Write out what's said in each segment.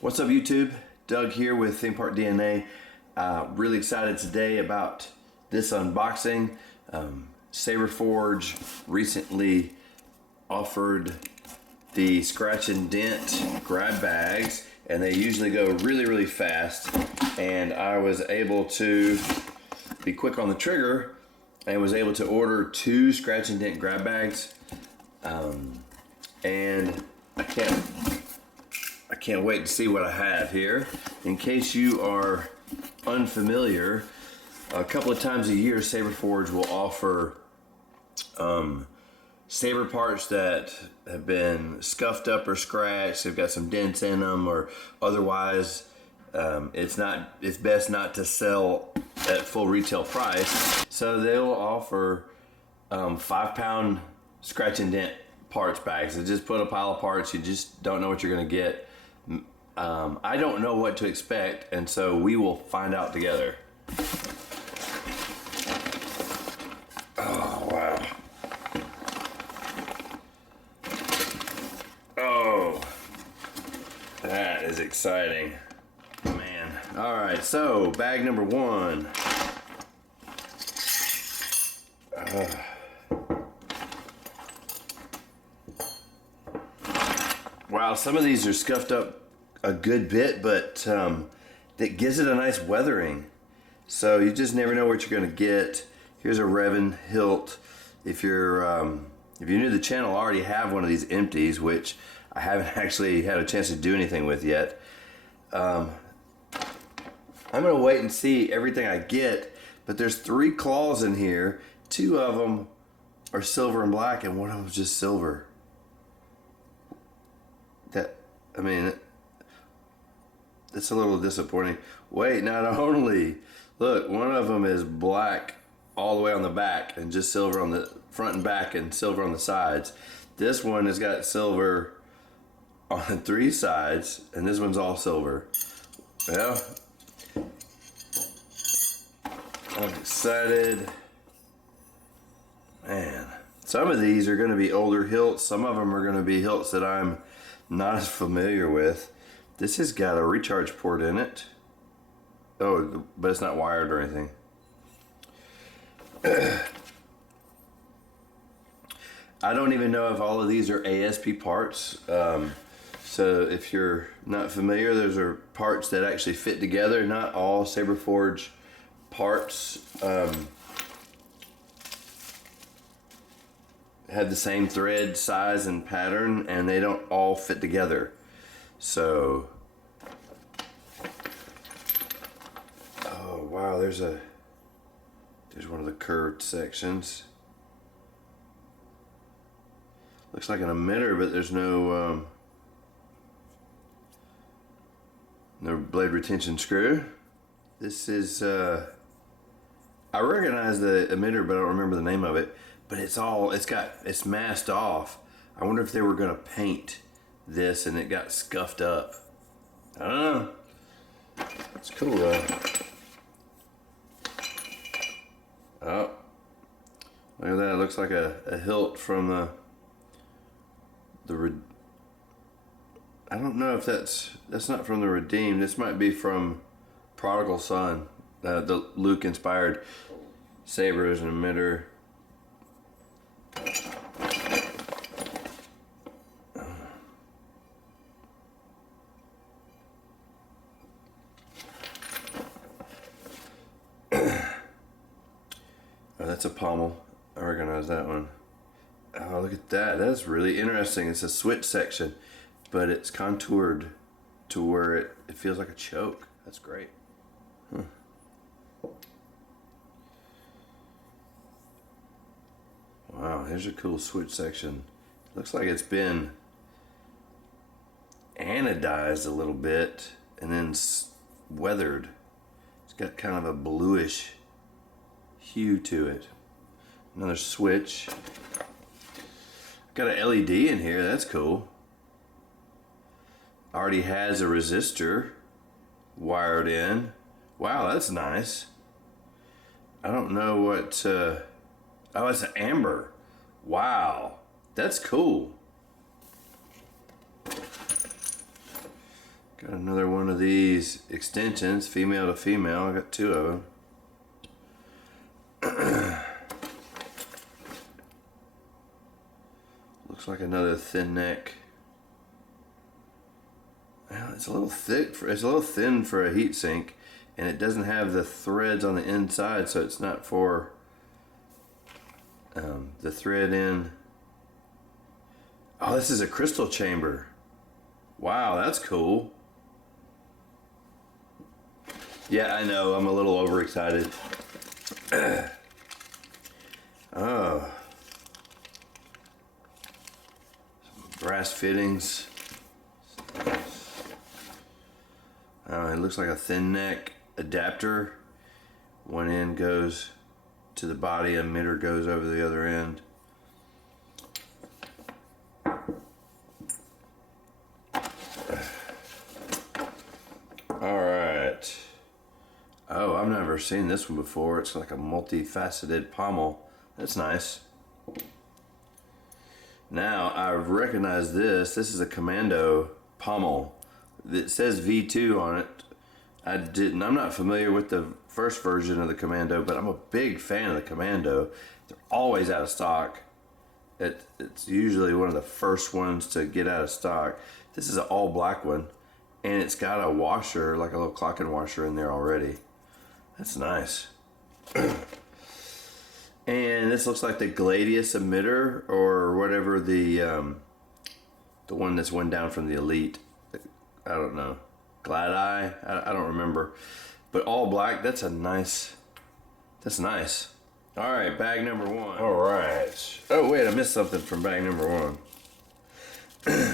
What's up YouTube? Doug here with Theme Park DNA. Really excited today about this unboxing. Saberforge recently offered the scratch and dent grab bags, and they usually go really fast, and I was able to be quick on the trigger and was able to order 2 scratch and dent grab bags, and I can't wait to see what I have here. In case you are unfamiliar, a couple of times a year Saberforge will offer Saber parts that have been scuffed up or scratched. They've got some dents in them, or otherwise it's best not to sell at full retail price. So they'll offer 5-pound scratch and dent parts bags. They just put a pile of parts. You just don't know what you're gonna get. I don't know what to expect, and so we will find out together. Oh, wow. Oh, that is exciting, man. All right, so bag number 1. Wow, some of these are scuffed up a good bit, but that gives it a nice weathering. So you just never know what you're gonna get. Here's a Revan hilt. If you're new to the channel, I already have one of these empties, which I haven't actually had a chance to do anything with yet. I'm gonna wait and see everything I get, but there's 3 claws in here. 2 of them are silver and black, and one of them's just silver. That's a little disappointing. Wait, not only, look, one of them is black all the way on the back and just silver on the front and back and silver on the sides. This one has got silver on 3 sides, and this one's all silver. Well, I'm excited. Man, some of these are going to be older hilts. Some of them are going to be hilts that I'm not as familiar with. This has got a recharge port in it. Oh, but it's not wired or anything. I don't even know if all of these are ASP parts. So if you're not familiar, those are parts that actually fit together. Not all Saberforge parts have the same thread, size, and pattern, and they don't all fit together. So, oh wow, there's one of the curved sections. Looks like an emitter, but there's no blade retention screw. This is I recognize the emitter, but I don't remember the name of it. But it's masked off. I wonder if they were gonna paint this and it got scuffed up. I don't know. It's cool though. Oh, look at that. It looks like a hilt from the I don't know if that's not from the Redeemed. This might be from Prodigal Son. The Luke inspired saber is an emitter. Oh, that's a pommel. I recognize that one. Oh, look at that. That's really interesting. It's a switch section, but it's contoured to where it feels like a choke. That's great. Huh. Wow, here's a cool switch section. Looks like it's been anodized a little bit and then weathered. It's got kind of a bluish hue to it. Another switch. Got an LED in here, that's cool. Already has a resistor wired in. Wow, that's nice. I don't know what, oh, it's an amber. Wow, that's cool. Got another one of these extensions, female to female. I got 2 of them. Looks like another thin neck. Well, it's a little thick. It's a little thin for a heat sink, and it doesn't have the threads on the inside, so it's not for the thread in. Oh, this is a crystal chamber. Wow, that's cool. Yeah, I know. I'm a little overexcited. Oh. Some brass fittings. Oh, it looks like a thin neck adapter. One end goes to the body, emitter goes over the other end. Alright. Oh, I've never seen this one before. It's like a multifaceted pommel. That's nice. Now, I recognize this. This is a Commando pommel. It says V2 on it. I'm not familiar with the first version of the Commando, but I'm a big fan of the Commando. They're always out of stock. It's usually one of the first ones to get out of stock. This is an all black one, and it's got a washer, like a little clocking washer in there already. That's nice. And this looks like the Gladius emitter, or whatever the one that's went down from the Elite. I don't know. Glad Eye? I don't remember. But all black, that's nice. All right, bag number 1. All right. Oh, wait, I missed something from bag number 1.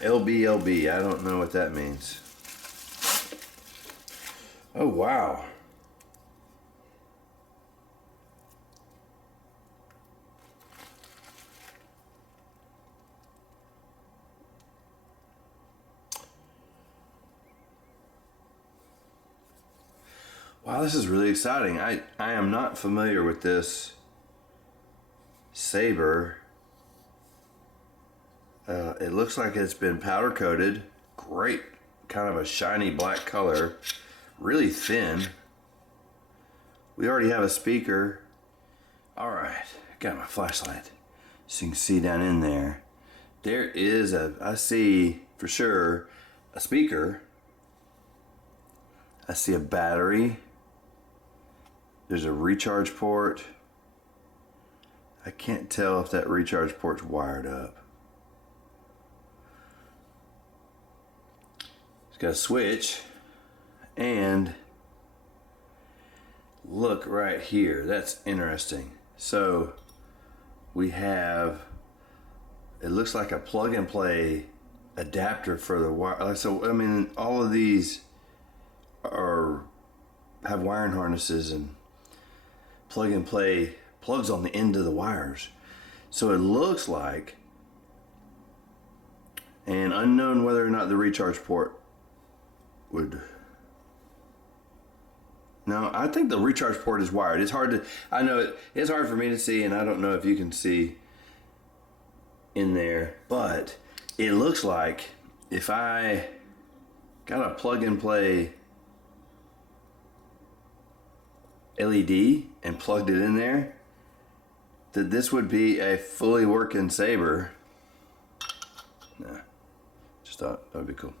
LBLB, I don't know what that means. Oh, wow. Wow, this is really exciting. I am not familiar with this Saber. It looks like it's been powder coated. Great, kind of a shiny black color. Really thin. We already have a speaker. All right, got my flashlight so you can see down in there. There is I see for sure a speaker. I see a battery. There's a recharge port. I can't tell if that recharge port's wired up. It's got a switch, and look right here, that's interesting. So we have, it looks like a plug and play adapter for the wire. So I mean, all of these have wiring harnesses and plug and play plugs on the end of the wires. So it looks like, and unknown whether or not the recharge port would. No, I think the recharge port is wired. It's hard to, I know it's hard for me to see, and I don't know if you can see in there, but it looks like if I got a plug and play LED and plugged it in there, that this would be a fully working Saber. Nah, just thought that would be cool.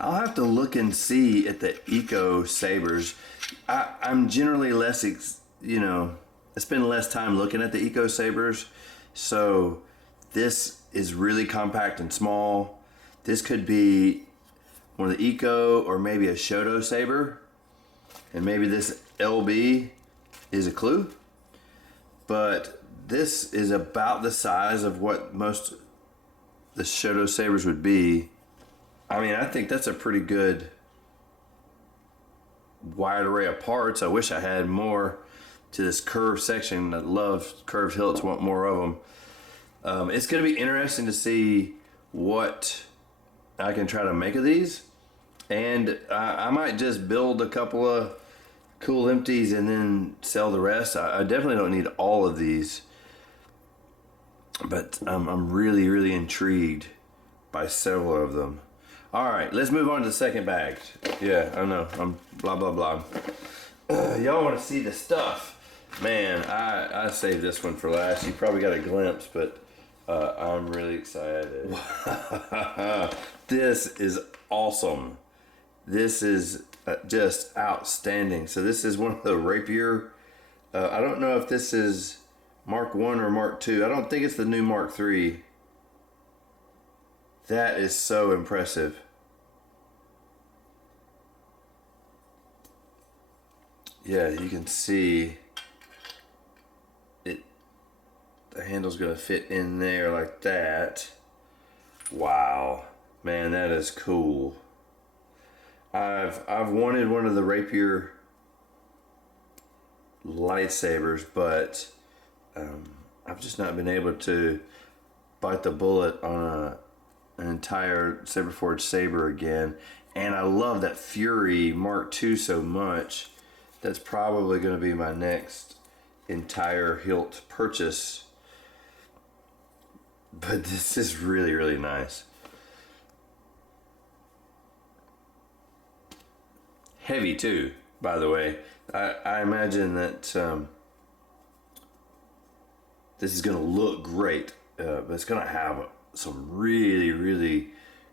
I'll have to look and see at the Eco Sabers. I'm generally less, I spend less time looking at the Eco Sabers, so this is really compact and small. This could be one of the Eco or maybe a Shoto Saber, and maybe this LB is a clue, but this is about the size of what most the Shoto Sabers would be. I mean, I think that's a pretty good wide array of parts. I wish I had more to this curved section. I love curved hilts, want more of them. It's going to be interesting to see what I can try to make of these, and I might just build a couple of cool empties and then sell the rest. I definitely don't need all of these. But I'm really, really intrigued by several of them. All right, let's move on to the second bag. Yeah, I know. I'm blah, blah, blah. Y'all want to see the stuff. Man, I saved this one for last. You probably got a glimpse, but I'm really excited. This is awesome. This is just outstanding. So this is one of the rapier. I don't know if this is Mark 1 or Mark 2. I don't think it's the new Mark 3. That is so impressive. Yeah, you can see it. The handle's gonna fit in there like that. Wow, man, that is cool. I've wanted one of the rapier lightsabers, but I've just not been able to bite the bullet on an entire Saberforge saber again. And I love that Fury Mark II so much. That's probably going to be my next entire hilt purchase. But this is really, really nice. Heavy too, by the way. I imagine that this is going to look great, but it's going to have some really, really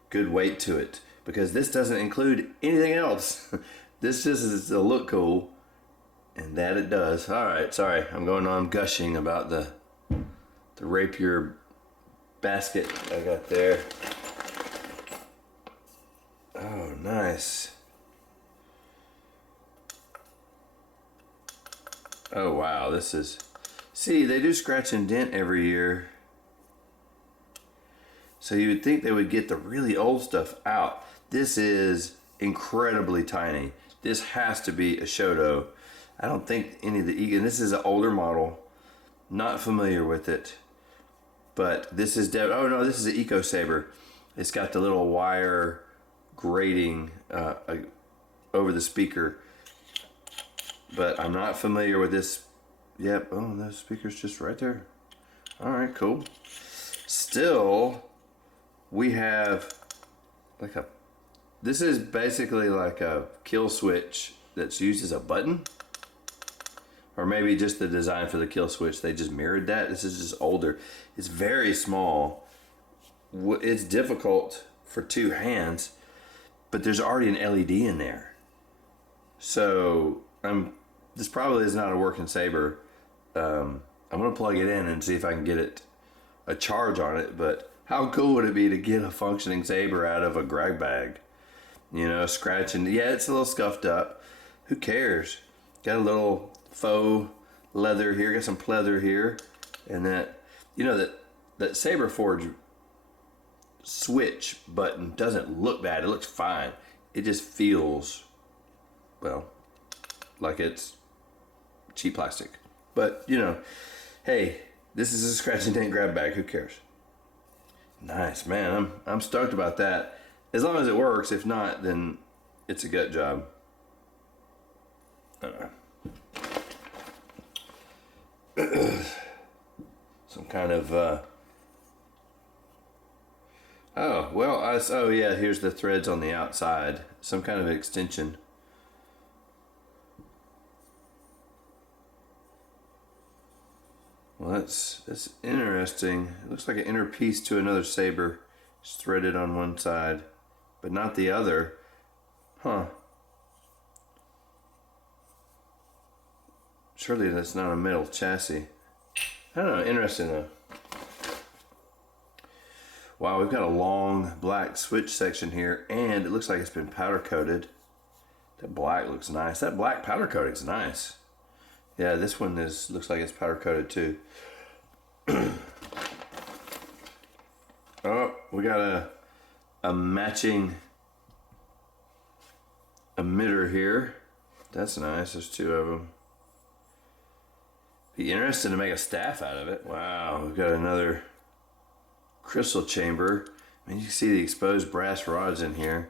good weight to it, because this doesn't include anything else. This just is to look cool, and that it does. All right, sorry, I'm going on gushing about the rapier basket I got there. Oh, nice. Oh wow, this is... See, they do scratch and dent every year. So you would think they would get the really old stuff out. This is incredibly tiny. This has to be a Shoto. I don't think any of the... And this is an older model. Not familiar with it. But this is... Oh no, this is an Eco Saber. It's got the little wire grating over the speaker. But I'm not familiar with this. Yep. Oh, the speaker's just right there. All right, cool. Still, we have like a... This is basically like a kill switch that's used as a button. Or maybe just the design for the kill switch. They just mirrored that. This is just older. It's very small. It's difficult for two hands. But there's already an LED in there. So this probably is not a working saber. I'm gonna plug it in and see if I can get a charge on it. But how cool would it be to get a functioning saber out of a grab bag? You know, scratching. Yeah, it's a little scuffed up. Who cares? Got a little faux leather here. Got some pleather here, and that, you know, that Saberforge switch button doesn't look bad. It looks fine. It just feels, well, like it's cheap plastic. But, you know, hey, this is a scratch and dent grab bag. Who cares? Nice, man. I'm stoked about that. As long as it works. If not, then it's a gut job. Some kind of oh well, oh yeah, here's the threads on the outside. Some kind of extension. Well, that's interesting. It looks like an inner piece to another saber. It's threaded on one side, but not the other. Huh. Surely that's not a metal chassis. I don't know. Interesting though. Wow, we've got a long black switch section here, and it looks like it's been powder coated. That black looks nice. That black powder coating is nice. Yeah, this one looks like it's powder coated too. Oh, we got a matching emitter here. That's nice. There's two of them. Be interesting to make a staff out of it. Wow, we've got another crystal chamber. I mean, you can see the exposed brass rods in here.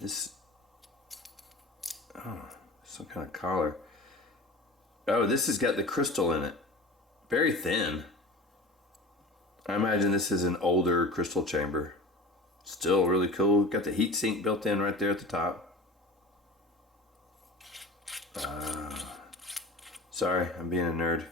This, oh, some kind of collar. Oh, this has got the crystal in it. Very thin. I imagine this is an older crystal chamber. Still really cool. Got the heat sink built in right there at the top. Sorry, I'm being a nerd.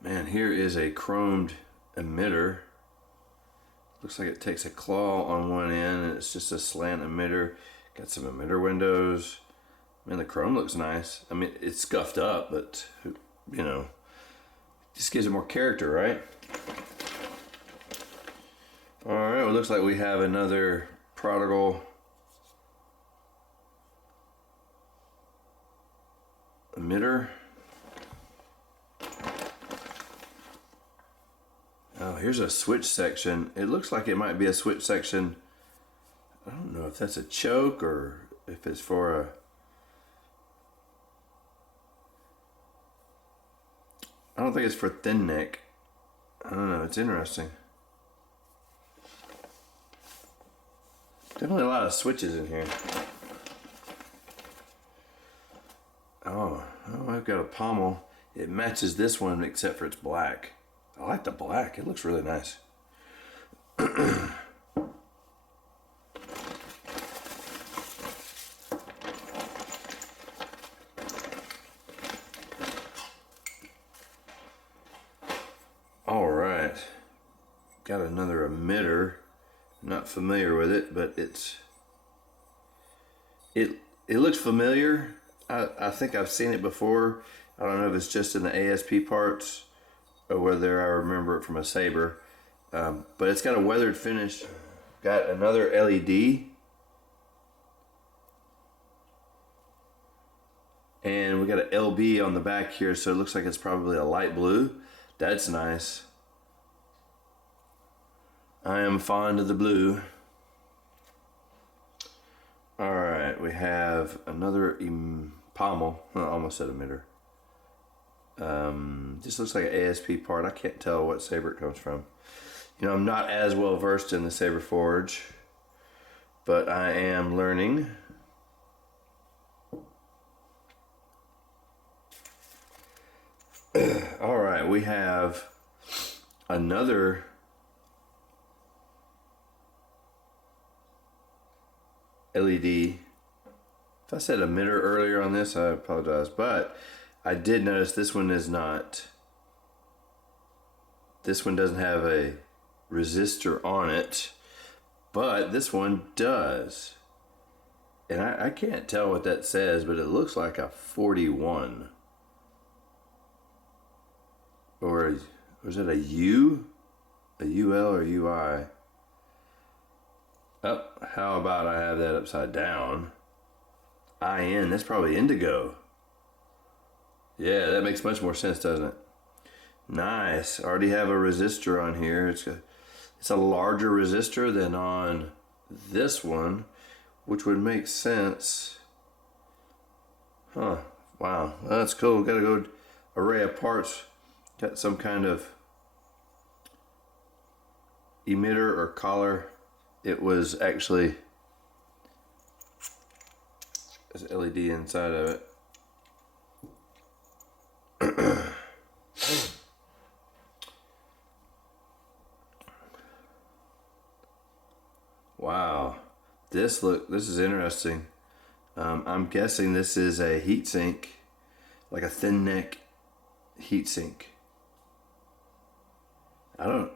Man, here is a chromed emitter. Looks like it takes a claw on one end and it's just a slant emitter. Got some emitter windows. Man, the chrome looks nice. I mean, it's scuffed up, but you know, just gives it more character, right? All right, well, it looks like we have another prodigal emitter. Oh, here's a switch section. It looks like it might be a switch section. I don't know if that's a choke or if it's for a... I don't think it's for thin neck. I don't know, it's interesting. Definitely a lot of switches in here. Oh, I've got a pommel. It matches this one except for it's black. I like the black, it looks really nice. All right, got another emitter. Not familiar with it, but it looks familiar. I think I've seen it before. I don't know if it's just in the ASP parts or whether I remember it from a Saber. But it's got a weathered finish. Got another LED. And we got an LB on the back here, so it looks like it's probably a light blue. That's nice. I am fond of the blue. Alright, we have another pommel. I almost said emitter. This looks like an ASP part. I can't tell what Saber it comes from. You know, I'm not as well versed in the Saberforge, but I am learning. Alright, we have another LED. If I said emitter earlier on this, I apologize, but I did notice this one is not. This one doesn't have a resistor on it, but this one does. And I can't tell what that says, but it looks like a 41. Or is it a U? A UL or UI? Oh, how about I have that upside down? IN, that's probably indigo. Yeah, that makes much more sense, doesn't it? Nice. I already have a resistor on here. It's a larger resistor than on this one, which would make sense. Huh. Wow. Well, that's cool. Got a good array of parts. Got some kind of emitter or collar. It was actually there's an LED inside of it. Wow, this is interesting. I'm guessing this is a heat sink, like a thin neck heat sink. I don't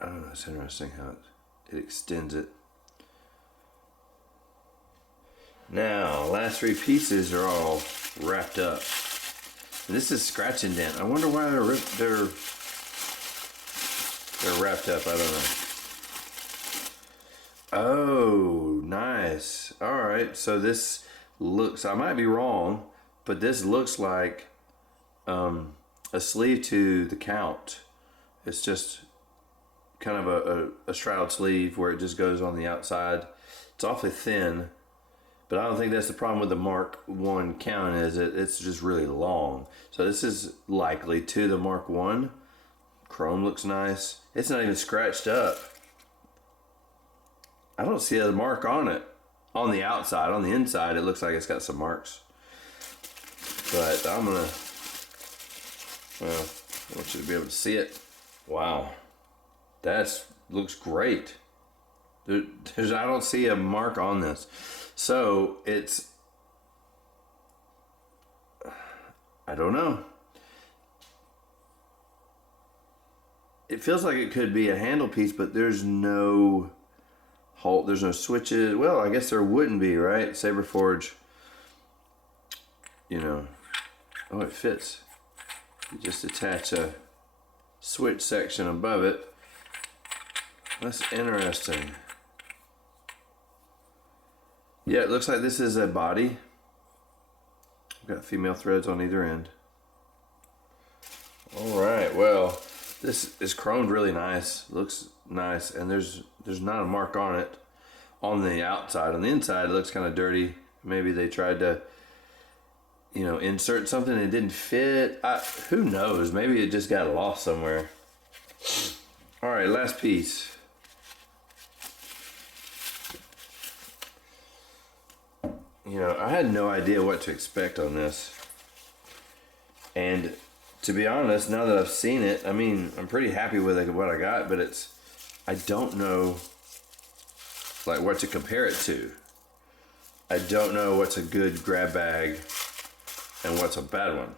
know, it's interesting how it extends it. Now, last three pieces are all wrapped up. And this is scratch and dent. I wonder why they're wrapped up, I don't know. Oh, nice. All right, so this looks, I might be wrong, but this looks like a sleeve to the count. It's just kind of a shroud sleeve where it just goes on the outside. It's awfully thin, but I don't think that's the problem with the Mark 1 count, is it's just really long. So this is likely to the Mark 1. Chrome looks nice. It's not even scratched up. I don't see a mark on it. On the outside, on the inside, it looks like it's got some marks. But I'm gonna, well, I want you to be able to see it. Wow, looks great. I don't see a mark on this. So it's, I don't know. It feels like it could be a handle piece, but there's no hole, there's no switches. Well, I guess there wouldn't be, right? Saberforge, you know, oh, it fits. You just attach a switch section above it. That's interesting. Yeah, it looks like this is a body. We've got female threads on either end. All right, well, this is chromed really nice. Looks nice, and there's not a mark on it on the outside. On the inside, it looks kind of dirty. Maybe they tried to, you know, insert something and it didn't fit. Who knows? Maybe it just got lost somewhere. All right, last piece. You know, I had no idea what to expect on this. And to be honest, now that I've seen it, I mean, I'm pretty happy with what I got, but I don't know like what to compare it to. I don't know what's a good grab bag and what's a bad one.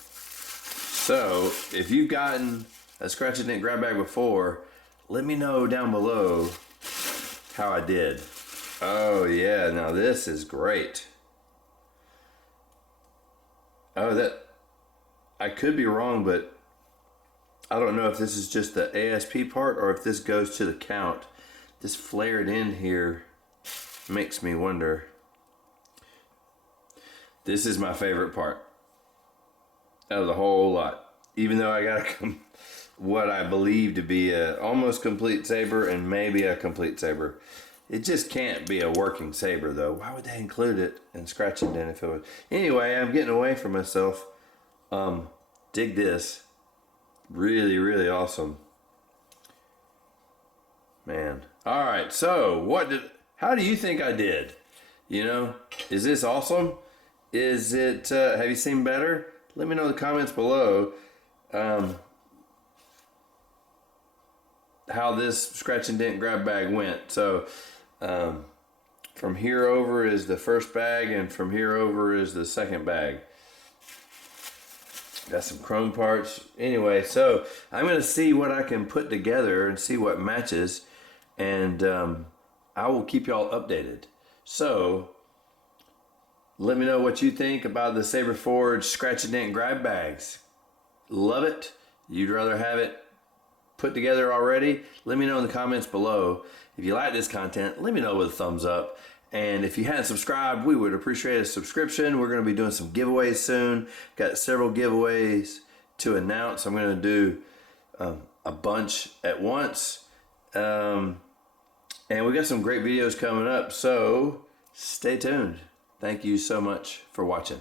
So if you've gotten a scratch and dent grab bag before, let me know down below how I did. Oh yeah, now this is great. Oh, I could be wrong, but I don't know if this is just the ASP part or if this goes to the count. This flared end here makes me wonder. This is my favorite part out of the whole lot. Even though I got what I believe to be a almost complete Saber and maybe a complete Saber. It just can't be a working Saber though. Why would they include it in scratch and dent if it was? Anyway, I'm getting away from myself. Dig this. Really, really awesome. Man. All right. So how do you think I did? You know, is this awesome? Is it, have you seen better? Let me know in the comments below. How this scratch and dent grab bag went. So, from here over is the first bag, and from here over is the second bag. Got some chrome parts. Anyway, so I'm going to see what I can put together and see what matches, and I will keep y'all updated. So let me know what you think about the Saberforge scratch and dent grab bags. Love it? You'd rather have it put together already? Let me know in the comments below. If you like this content, let me know with a thumbs up. And if you hadn't subscribed, we would appreciate a subscription. We're going to be doing some giveaways soon. Got several giveaways to announce. I'm going to do a bunch at once. And we got some great videos coming up, so stay tuned. Thank you so much for watching.